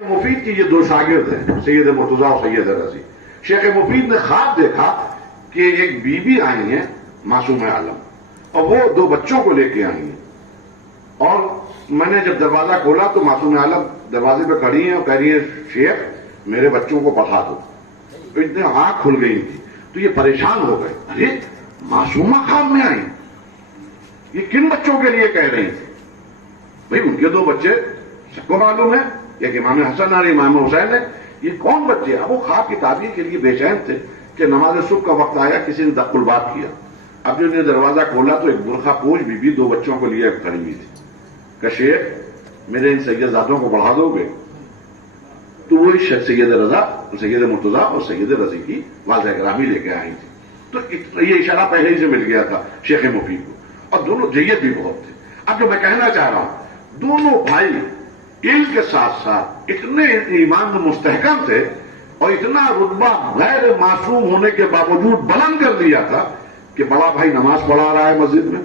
مفید کی یہ دو شاگرد ہیں، سید مرتضیٰ اور سید رضی۔ شیخ مفید نے خواب دیکھا کہ ایک بی بی آئی ہیں معصوم عالم، اور وہ دو بچوں کو لے کے آئی ہیں، اور میں نے جب دروازہ کھولا تو معصوم عالم دروازے پہ کھڑی ہیں اور کہہ رہی ہے شیخ میرے بچوں کو پڑھا دو۔ تو اتنے آنکھ کھل گئی تھی تو یہ پریشان ہو گئے، ارے معصومہ خواب میں آئی، یہ کن بچوں کے لیے کہہ رہی تھی؟ بھائی ان کے دو بچے سب کو معلوم ہے، ایک امام حسن اور امام حسین ہے، یہ کون بچے؟ اب وہ خواب کی تعبیر کے لیے بے چین تھے کہ نماز صبح کا وقت آیا، کسی نے دخل الباب کیا۔ اب جو نے دروازہ کھولا تو ایک برقع پوش بی بی دو بچوں کو لیے کھڑی ہوئی تھی کہ شیخ میرے ان سیدزادوں کو بڑھا دو گے؟ تو وہی سید رضا، سید مرتضیٰ اور سید رضی کی والدہ گرامی لے کے آئی تھی۔ تو یہ اشارہ پہلے ہی سے مل گیا تھا شیخ مفید کو، اور دونوں جید بھی بہت تھے۔ اب جو میں کہنا چاہ رہا ہوں، دونوں بھائی علم کے ساتھ ساتھ اتنے ایمان میں مستحکم تھے اور اتنا رتبہ غیر معصوم ہونے کے باوجود بلند کر دیا تھا کہ بڑا بھائی نماز پڑھا رہا ہے مسجد میں،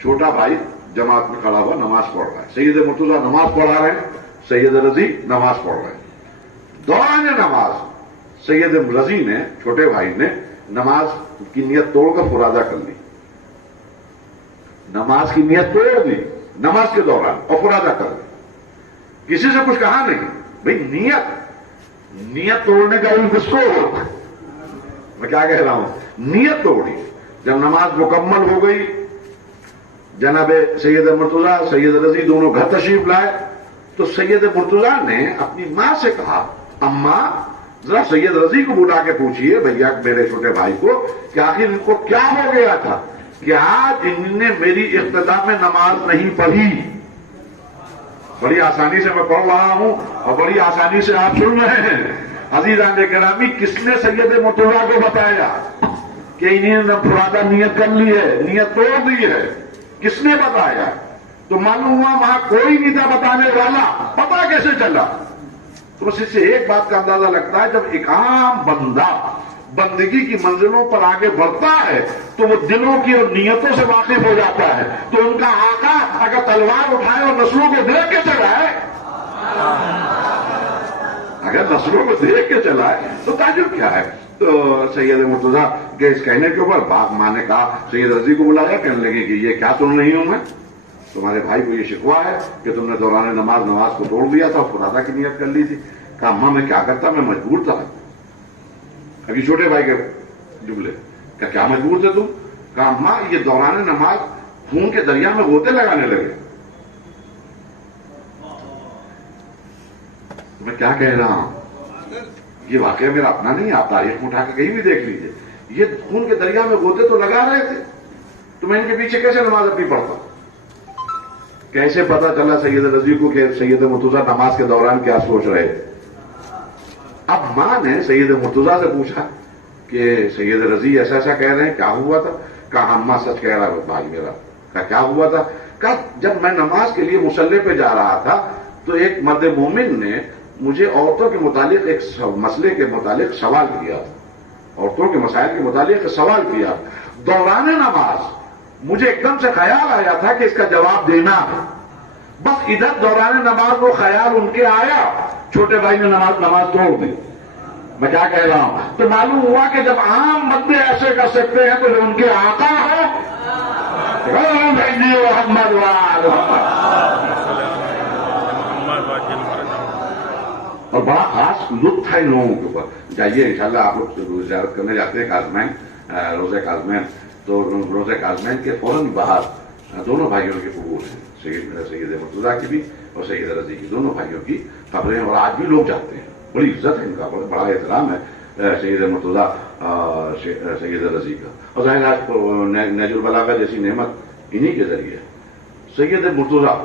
چھوٹا بھائی جماعت میں کھڑا ہوا نماز پڑھ رہا ہے، سید مرتضیٰ نماز پڑھا رہے ہیں، سید رضی نماز پڑھ رہے ہیں۔ دوران نماز سید رضی نے، چھوٹے بھائی نے، نماز کی نیت توڑ کر فرادہ کر لی، نماز کی نیت توڑ دی نماز کے دوران اور فرادہ کر لی، کسی سے کچھ کہا نہیں۔ بھئی نیت توڑنے کا علم کس کو؟ میں کیا کہہ رہا ہوں، نیت توڑی۔ جب نماز مکمل ہو گئی، جناب سید مرتضیٰ سید رضی دونوں گھر تشریف لائے، تو سید مرتضیٰ نے اپنی ماں سے کہا اماں ذرا سید رضی کو بلا کے پوچھئے بھیا میرے چھوٹے بھائی کو کہ آخر ان کو کیا ہو گیا تھا کہ آج ان نے میری اقتدا میں نماز نہیں پڑھی۔ بڑی آسانی سے میں پڑھ رہا ہوں اور بڑی آسانی سے آپ سن رہے ہیں۔ عزیزان گرامی، کس نے سید مرتضیٰ کو بتایا کہ انہیں نے فرادہ نیت کر لی ہے، نیت توڑ دی ہے؟ کس نے بتایا؟ تو معلوم ہوا وہاں کوئی نہیں تھا بتانے والا، پتا کیسے چلا؟ تو بس اس سے ایک بات کا اندازہ لگتا ہے، جب ایک عام بندہ بندگی کی منزلوں پر آگے بڑھتا ہے تو وہ دلوں کی اور نیتوں سے واقف ہو جاتا ہے۔ تو ان کا آقا اگر تلوار اٹھائے اور نسلوں کو دیکھ کے چلائے، اگر نسلوں کو دیکھ کے چلائے تو تعجب کیا ہے؟ تو سید مرتضیٰ کے اس کہنے کے اوپر باپ ماں نے کہا، سید رضی کو بلایا، کہنے لگے کہ یہ کیا سن رہی ہوں میں، تمہارے بھائی کو یہ شکوہ ہے کہ تم نے دوران نماز کو توڑ دیا تھا اور فرادہ کی نیت کر لی تھی۔ کہا اماں میں کیا کرتا، میں مجبور تھا۔ ابھی چھوٹے بھائی کے جملے، کیا مجبور تھے تم؟ کہا اماں یہ دوران نماز خون کے دریا میں غوطے لگانے لگے۔ میں کیا کہہ رہا ہوں، یہ واقعہ میرا اپنا نہیں ہے، آپ تاریخ میں اٹھا کے کہیں بھی دیکھ لیجئے، یہ خون کے دریا میں غوطے تو لگا رہے تھے، تو میں ان کے پیچھے کیسے نماز اپنی پڑھتا؟ کیسے پتا چلا سید رضی کو کہ سید مرتضیٰ نماز کے دوران کیا سوچ رہے تھے؟ اب ماں نے سید مرتضیٰ سے پوچھا کہ سید رضی ایسا ایسا کہہ رہے ہیں، کیا ہوا تھا؟ کہا اماں سچ کہہ رہا ہے بھائی میرا۔ کہا کیا ہوا تھا؟ کہا جب میں نماز کے لیے مصلی پہ جا رہا تھا تو ایک مرد مومن نے مجھے عورتوں کے متعلق ایک مسئلے کے متعلق سوال کیا تھا، عورتوں کے مسائل کے متعلق سوال کیا۔ دوران نماز مجھے ایک دم سے خیال آیا تھا کہ اس کا جواب دینا ہے، بس ادھر دوران نماز وہ خیال ان کے آیا، چھوٹے بھائی نے نماز توڑ دی۔ میں کیا کہہ رہا ہوں، تو معلوم ہوا کہ جب عام بندے ایسے کر سکتے ہیں تو جو ان کے آقا ہے محمد اور بڑا خاص لطف ہے ان لوگوں کے اوپر۔ جائیے انشاءاللہ آپ لوگ زیارت کرنے جاتے ہیں کاظمین، روزہ کاظمین، تو روزہ کاظمین کے فوراً باہر دونوں بھائیوں کے قبور ہیں، سید مرتضیٰ کی بھی اور سید رضی کی، دونوں بھائیوں کی قبریں، اور آج بھی لوگ جاتے ہیں، بڑی عزت ہے ان کا، بڑا احترام ہے سید مرتضیٰ سید رضی کا۔ اور ظاہر آج نہج البلاغہ جیسی نعمت انہی کے ذریعے سید مرتضیٰ،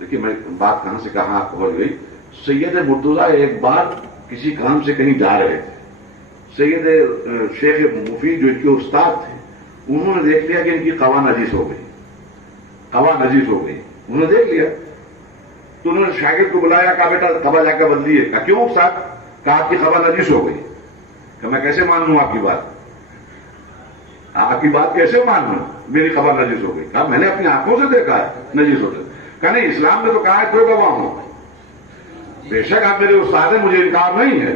دیکھیے میں بات کہاں سے کہاں پہنچ گئی۔ سید مرتضیٰ ایک بار کسی کام سے کہیں جا رہے تھے، سید شیخ مفید جو ان کے استاد تھے انہوں نے دیکھ لیا کہ ان کی قوا نجیس ہو گئی، انہوں نے دیکھ لیا تو انہوں نے شاگرد کو بلایا، کہا بیٹا قوا جا کے بدلیے۔ کہا کیوں استاد؟ کہا آپ کی قوا نجیس ہو گئی۔ کہ میں کیسے مان لوں آپ کی بات کیسے مان لوں، میری قوا نجیس ہو گئی؟ کہا میں نے اپنی آنکھوں سے دیکھا ہے نجیس ہوتے۔ کہا نہیں، اسلام نے تو کہا ہے دو گواہ ہوں، بے شک آپ میرے استاد ہیں، مجھے انکار نہیں ہے،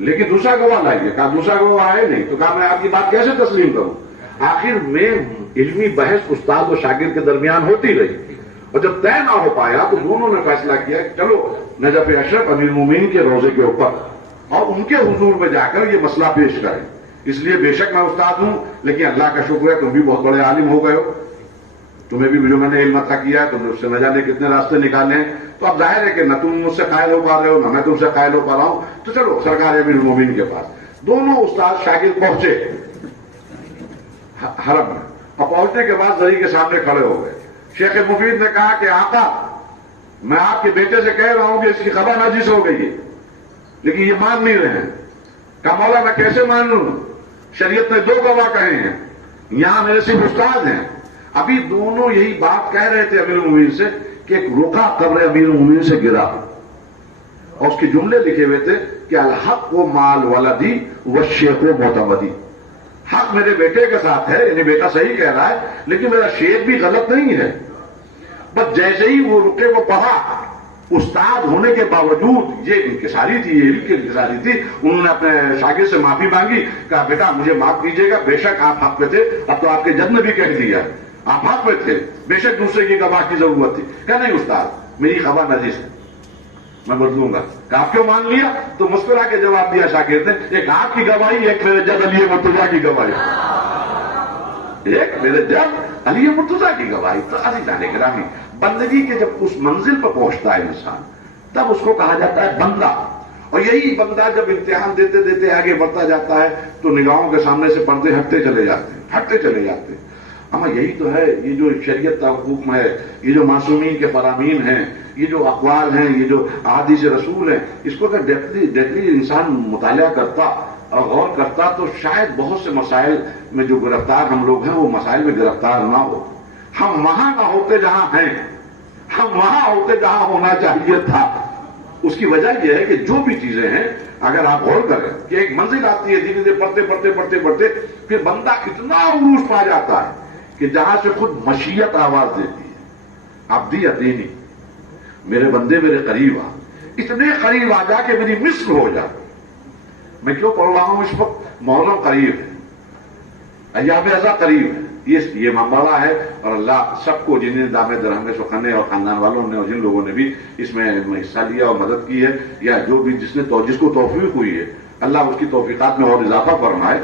لیکن دوسرا گواہ لائیے. کہا دوسرا گواہ ہے نہیں. تو کہا میں آپ کی بات کیسے تسلیم کروں؟ آخر میں علمی بحث استاد و شاگرد کے درمیان ہوتی رہی، اور جب طے نہ ہو پایا تو دونوں نے فیصلہ کیا کہ چلو نجف اشرف امیر المومنین کے روضے کے اوپر اور ان کے حضور میں جا کر یہ مسئلہ پیش کریں. اس لیے بے شک میں استاد ہوں، لیکن اللہ کا شکر ہے تم بھی بہت بڑے عالم ہو گئے ہو، تمہیں بھی جو میں نے علم عطا کیا ہے تم نے اس سے نہ جانے کتنے راستے نکالے ہیں. تو اب ظاہر ہے کہ نہ تم مجھ سے قائل ہو پا رہے ہو نہ میں تم سے قائل ہو پا رہا ہوں، تو چلو سرکار امیر المومنین کے پاس. دونوں استاد شاگرد پہنچے حرم میں، اور پہنچنے کے بعد زری کے سامنے کھڑے ہو گئے. شیخ مفید نے کہا کہ آقا میں آپ کے بیٹے سے کہہ رہا ہوں کہ اس کی خبر نجس ہو گئی ہے، لیکن یہ مان نہیں رہے ہیں. کہا مولا میں کیسے مان لوں؟ شریعت نے 2 گواہ کہے ہیں، یہاں میرے صرف استاد ہیں. ابھی دونوں یہی بات کہہ رہے تھے امیر المومنین سے کہ ایک رکا قبر امیر المومنین سے گرا، اور اس کے جملے لکھے ہوئے تھے کہ الحق و مال ولدی والشیخ و معتمدی. حق میرے بیٹے کے ساتھ ہے، یعنی بیٹا صحیح کہہ رہا ہے، لیکن میرا شیخ بھی غلط نہیں ہے. بس جیسے ہی وہ رکے وہ پڑھا، استاد ہونے کے باوجود یہ انکساری تھی، یہ علم کی انکساری تھی. انہوں نے اپنے شاگرد سے معافی مانگی، کہا بیٹا مجھے معاف کیجیے گا، بے شک آپ حق پہ تھے، اب تو آپ کے جد نے بھی کہہ دیا آپ حق پہ تھے، بے شک دوسرے کی گواہ کی ضرورت تھی. کہا نہیں استاد میری خبر نجس ہے، میں بدلوں گا. کہا آپ کیوں مان لیا؟ تو مسکرا کے جواب دیا شاگرد نے، ایک آپ کی گواہی، ایک میرے جد علی مرتضیٰ کی گواہی، ایک میرے جد علی مرتضیٰ کی گواہی. تو عزیزان گرامی، بندگی کے جب اس منزل پر پہنچتا ہے انسان تب اس کو کہا جاتا ہے بندہ. اور یہی بندہ جب امتحان دیتے دیتے آگے بڑھتا جاتا ہے تو نگاہوں کے سامنے سے پردے ہٹتے چلے جاتے ہیں. اما یہی تو ہے یہ جو شریعت کا حکم ہے، یہ جو معصومین کے فرامین ہیں، یہ جو اقوال ہیں، یہ جو احادیث رسول ہیں، اس کو اگر ڈیپلی انسان مطالعہ کرتا اور غور کرتا تو شاید بہت سے مسائل میں جو گرفتار ہم لوگ ہیں وہ مسائل میں گرفتار نہ ہو. ہم وہاں نہ ہوتے جہاں ہیں، ہم وہاں ہوتے جہاں ہونا چاہیے تھا. اس کی وجہ یہ ہے کہ جو بھی چیزیں ہیں اگر آپ غور کریں کہ ایک منزل آتی ہے، دھیرے دھیرے پڑھتے پھر بندہ اتنا عروج پا جاتا ہے کہ جہاں سے خود مشیت آواز دیتی ہے، عبدی ادینی، میرے بندے میرے قریب آ، اتنے قریب آ جا کہ میری مثل ہو جا. میں کیوں پڑھ رہا ہوں اس وقت؟ محرم قریب ہے، ایام ازا قریب ہے، یہ مامبالا ہے. اور اللہ سب کو جنہیں دامے درہم سخنے اور خاندان والوں نے اور جن لوگوں نے بھی اس میں حصہ لیا اور مدد کی ہے، یا جو بھی جس کو توفیق ہوئی ہے، اللہ اس کی توفیقات میں اور اضافہ فرمائے.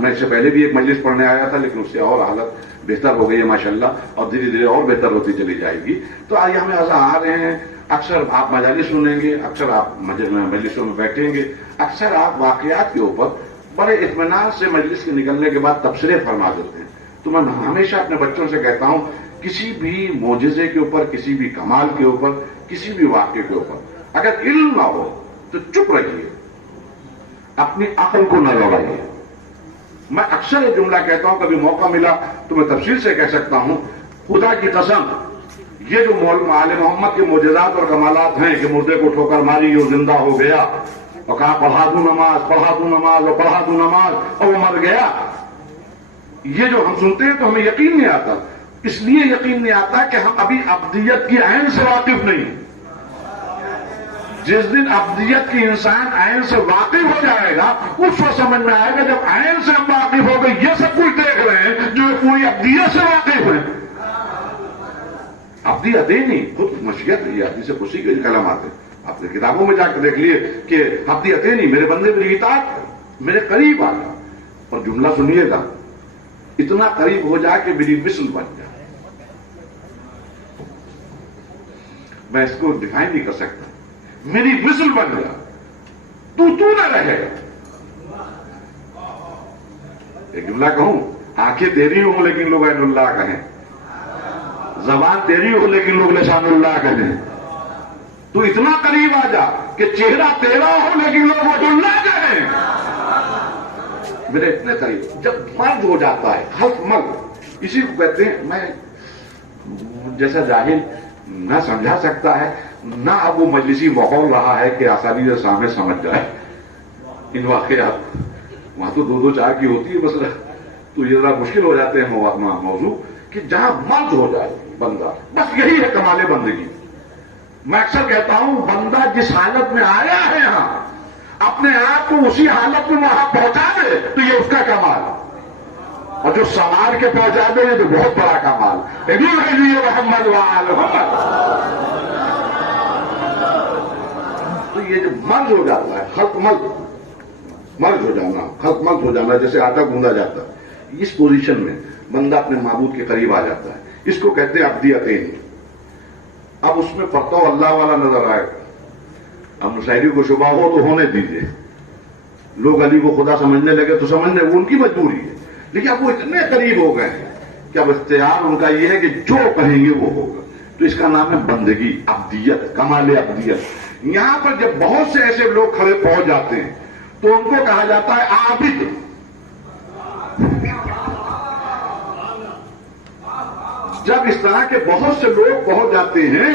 میں اس سے پہلے بھی ایک مجلس پڑھنے آیا تھا لیکن اس سے اور حالت بہتر ہو گئی ہے ماشاءاللہ، اور دھیرے دھیرے اور بہتر ہوتی چلی جائے گی. تو آئیے ہمیں ایسا آ رہے ہیں، اکثر آپ مجالس سنیں گے، اکثر آپ مجلسوں میں بیٹھیں گے، اکثر آپ واقعات کے اوپر بڑے اطمینان سے مجلس کے نکلنے کے بعد تبصرے فرما دیتے ہیں. تو میں ہمیشہ اپنے بچوں سے کہتا ہوں کسی بھی معجزے کے اوپر، کسی بھی کمال کے اوپر، کسی بھی واقعے کے اوپر اگر علم نہ ہو تو چپ رہیے، اپنی عقل کو نہ لڑائیے. میں اکثر یہ جملہ کہتا ہوں، کبھی موقع ملا تو میں تفصیل سے کہہ سکتا ہوں، خدا کی قسم یہ جو آل محمد کے معجزات اور کمالات ہیں کہ مردے کو ٹھوکر ماری اور زندہ ہو گیا، اور کہا پڑھا دوں نماز اور پڑھا دوں نماز اور وہ مر گیا، یہ جو ہم سنتے ہیں تو ہمیں یقین نہیں آتا. اس لیے یقین نہیں آتا کہ ہم ابھی ابدیت کی عین سے واقف نہیں. جس دن ابدیت کی انسان عین سے واقف ہو جائے گا اس وقت سمجھ میں آئے گا جب عین سے ہم واقف ہو گئے یہ سب کچھ دیکھ رہے ہیں جو پوری ابدیت سے واقف ہیں. ابدیت ہی نہیں، خود مشیت یہ حدیث قدسی کے کلمات ہیں، آپ نے کتابوں میں جا کے دیکھ لیے کہ ابدیت ہی نہیں، میرے بندے میری اطاعت میرے قریب آ گیا. اور جملہ سنیے گا، اتنا قریب ہو جائے کہ میری مثل بن جائے. میں اس کو ڈیفائن نہیں کر سکتا، میری مثل بن جائے، تو نہ رہے. ایک جملہ کہوں، آنکھیں تیری ہوں لیکن لوگ عین اللہ کہیں، زبان تیری ہو لیکن لوگ لسان اللہ کہیں. تو اتنا قریب آ جا کہ چہرہ تیرا ہو لیکن لوگ وجہ اللہ کہیں. میرے اتنے قریب جب مرد ہو جاتا ہے، خلق مرد، اسی کو کہتے ہیں. میں جیسا جاہل نہ سمجھا سکتا ہے، نہ اب وہ مجلسی ماحول رہا ہے کہ آسانی سے سامنے سمجھ جائے ان واقعات. وہاں تو 2-2-4 کی ہوتی ہے مسئلہ، تو یہ ذرا مشکل ہو جاتے ہیں موضوع کہ جہاں مرد ہو جائے بندہ، بس یہی ہے کمال بندگی. میں اکثر کہتا ہوں بندہ جس حالت میں آیا ہے یہاں اپنے آپ کو اسی حالت میں وہاں پہنچا دے تو یہ اس کا کمال، اور جو سنوار کے پہنچا دے یہ تو بہت بڑا کمال۔ محمد وآل محمد، تو یہ جو مرض ہو جاتا ہے، خلق مرض ہو جانا، خلق مرض ہو جانا، جیسے آٹا گوندا جاتا ہے، اس پوزیشن میں بندہ اپنے معبود کے قریب آ جاتا ہے۔ اس کو کہتے ہیں عبدیتین۔ اب اس میں پرتو اللہ والا نظر آئے گا، اب مشاہدی کو شبہ ہو تو ہونے دیجیے، لوگ علی کو خدا سمجھنے لگے تو سمجھنے، وہ ان کی مجبوری ہے، لیکن اب وہ اتنے قریب ہو گئے ہیں کہ اب اختیار ان کا یہ ہے کہ جو کہیں گے وہ ہوگا، تو اس کا نام ہے بندگی، عبدیت، کمال عبدیت۔ یہاں پر جب بہت سے ایسے لوگ کھڑے پہنچ جاتے ہیں تو ان کو کہا جاتا ہے عابد۔ جب اس طرح کے بہت سے لوگ پہنچ جاتے ہیں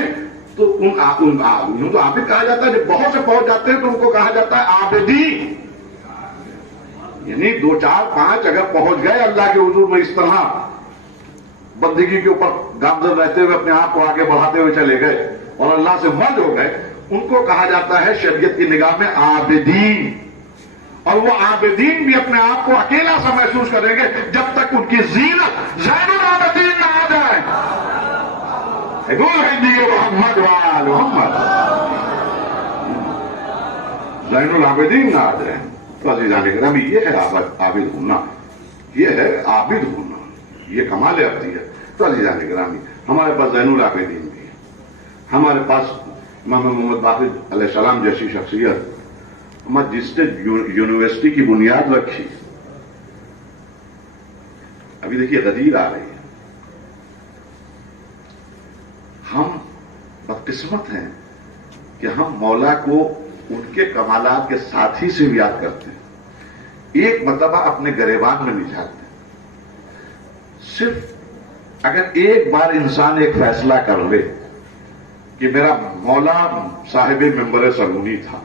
تو ان تو عابد کہا جاتا ہے، جب بہت سے پہنچ جاتے ہیں تو ان کو کہا جاتا ہے عابدی، یعنی 2 4 5 اگر پہنچ گئے اللہ کے حضور میں اس طرح بندگی کے اوپر گامزن رہتے ہوئے اپنے آپ کو آگے بڑھاتے ہوئے چلے گئے اور اللہ سے مرد ہو گئے، ان کو کہا جاتا ہے شریعت کی نگاہ میں عابدین۔ اور وہ عابدین بھی اپنے آپ کو اکیلا سا محسوس کریں گے جب تک ان کی زینت زین العابدین نہ آ جائے۔ محمد وآل محمد، زین العابدین نہ آ جائے۔ تو عزیزان گرامی، یہ ہے عابد ہونا، یہ ہے عابد ہونا، یہ کمال عبدیت۔ تو عزیزان گرامی، ہمارے پاس زین العابدین بھی ہے، ہمارے پاس امام محمد باقر علیہ السلام جیسی شخصیت جس نے یونیورسٹی کی بنیاد رکھی۔ ابھی دیکھیے غدیر آ رہی ہے، ہم بدقسمت ہیں کہ ہم مولا کو ان کے کمالات کے ساتھی سے بھی یاد کرتے ہیں، ایک مرتبہ اپنے گریبان میں نہیں جھانکتے۔ صرف اگر ایک بار انسان ایک فیصلہ کر لے کہ میرا مولا صاحب منبر سرمونی تھا،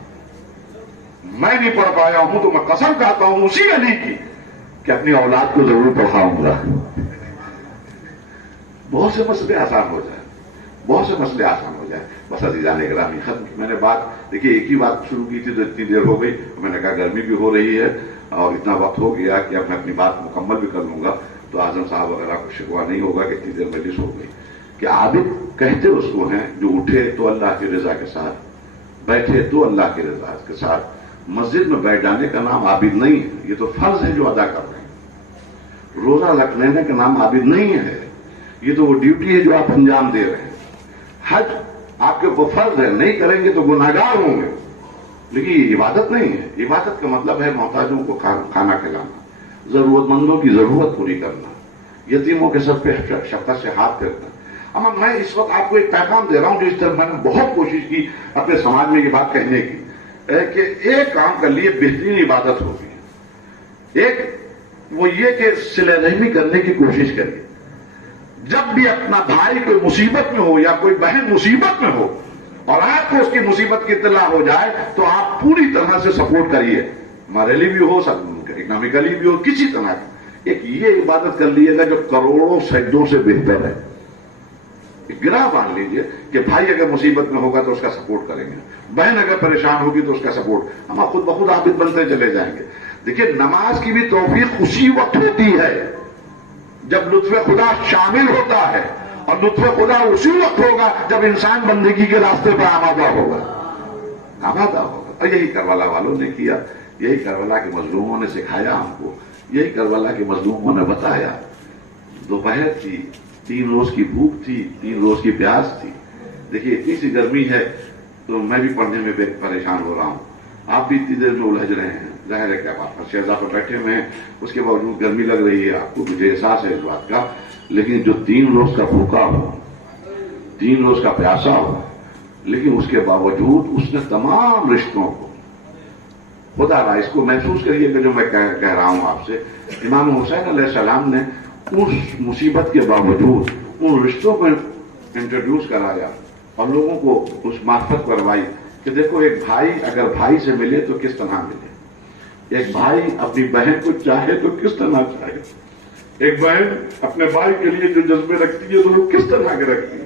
میں نہیں پڑھ پایا ہوں، تو میں قسم کھاتا ہوں اسی علی کی کہ اپنی اولاد کو ضرور پڑھاؤں گا، بہت سے مسئلے آسان ہو جائیں، بہت سے مسئلے آسان ہو جائیں۔ بس عزیزان گرامی، ختم میں نے بات، دیکھیے ایک ہی بات شروع کی تھی تو اتنی دیر ہو گئی، میں نے کہا گرمی بھی ہو رہی ہے اور اتنا وقت ہو گیا کہ اب میں اپنی بات مکمل بھی کر لوں گا تو اعظم صاحب وغیرہ کو شکوہ نہیں ہوگا کہ اتنی دیر مجلس ہو گئی۔ کہ عابد کہتے اس کو ہیں جو اٹھے تو اللہ کی رضا کے ساتھ، بیٹھے تو اللہ کی رضا کے ساتھ۔ مسجد میں بیٹھ جانے کا نام عابد نہیں ہے، یہ تو فرض ہے جو ادا کر رہے ہیں۔ روزہ رکھ لینے کا نام عابد نہیں ہے، یہ تو وہ ڈیوٹی ہے جو آپ انجام دے رہے ہیں۔ حج آپ کے اوپر فرض ہے، نہیں کریں گے تو گناہگار ہوں گے، لیکن یہ عبادت نہیں ہے۔ عبادت کا مطلب ہے محتاجوں کو کھانا کھلانا، ضرورت مندوں کی ضرورت پوری کرنا، یتیموں کے سر پہ شفقت سے ہاتھ پھیرنا۔ اما میں اس وقت آپ کو ایک پیغام دے رہا ہوں جو اس طرح میں نے بہت کوشش کی اپنے سماج میں یہ بات کہنے کی کہ ایک کام کر لیے بہترین عبادت ہوگی، ایک وہ یہ کہ صلہ رحمی کرنے کی کوشش کریے۔ جب بھی اپنا بھائی کوئی مصیبت میں ہو یا کوئی بہن مصیبت میں ہو اور آپ کو اس کی مصیبت کی اطلاع ہو جائے تو آپ پوری طرح سے سپورٹ کریے، ماریلی بھی ہو، اکنامکلی بھی ہو، کسی طرح کی ایک یہ عبادت کر لیجیے گا جو کروڑوں سجدوں سے بہتر ہے۔ گراہ مان لیجئے کہ بھائی اگر مصیبت میں ہوگا تو اس کا سپورٹ کریں گے، بہن اگر پریشان ہوگی تو اس کا سپورٹ، ہم خود بخود عابد بنتے چلے جائیں گے۔ دیکھیے نماز کی بھی توفیق اسی وقت ہوتی ہے جب لطف خدا شامل ہوتا ہے، اور لطف خدا اسی وقت ہوگا جب انسان بندگی کے راستے پر آمادہ ہوگا۔ اور یہی کربلا والوں نے کیا، یہی کربلا کے مظلوموں نے سکھایا ہم کو، یہی کربلا کے مظلوموں نے بتایا۔ دوپہر تھی، 3 روز کی بھوک تھی، 3 روز کی پیاس تھی۔ دیکھیے اتنی سی گرمی ہے تو میں بھی پڑھنے میں پریشان ہو رہا ہوں، آپ بھی اتنی دیر میں الجھ رہے ہیں، ظاہر ہے کیا بات، شہزاد پر بیٹھے ہوئے ہیں، اس کے باوجود گرمی لگ رہی ہے آپ کو، مجھے احساس ہے اس بات کا۔ لیکن جو 3 روز کا بھوکا ہو، 3 روز کا پیاسا ہو، لیکن اس کے باوجود اس نے تمام رشتوں کو، خدا را اس کو محسوس کریے کہ جو میں کہہ رہا ہوں آپ سے، امام حسین علیہ السلام نے اس مصیبت کے باوجود ان رشتوں کو انٹروڈیوس کرایا اور لوگوں کو اس معرفت کروائی کہ دیکھو ایک بھائی اگر بھائی سے ملے تو کس طرح ملے، ایک بھائی اپنی بہن کو چاہے تو کس طرح چاہے، ایک بہن اپنے بھائی کے لیے جو جذبے رکھتی ہے تو وہ کس طرح کے رکھتی ہے۔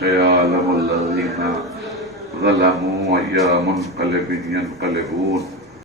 سيعلم الذين ظلموا أي منقلب ينقلبون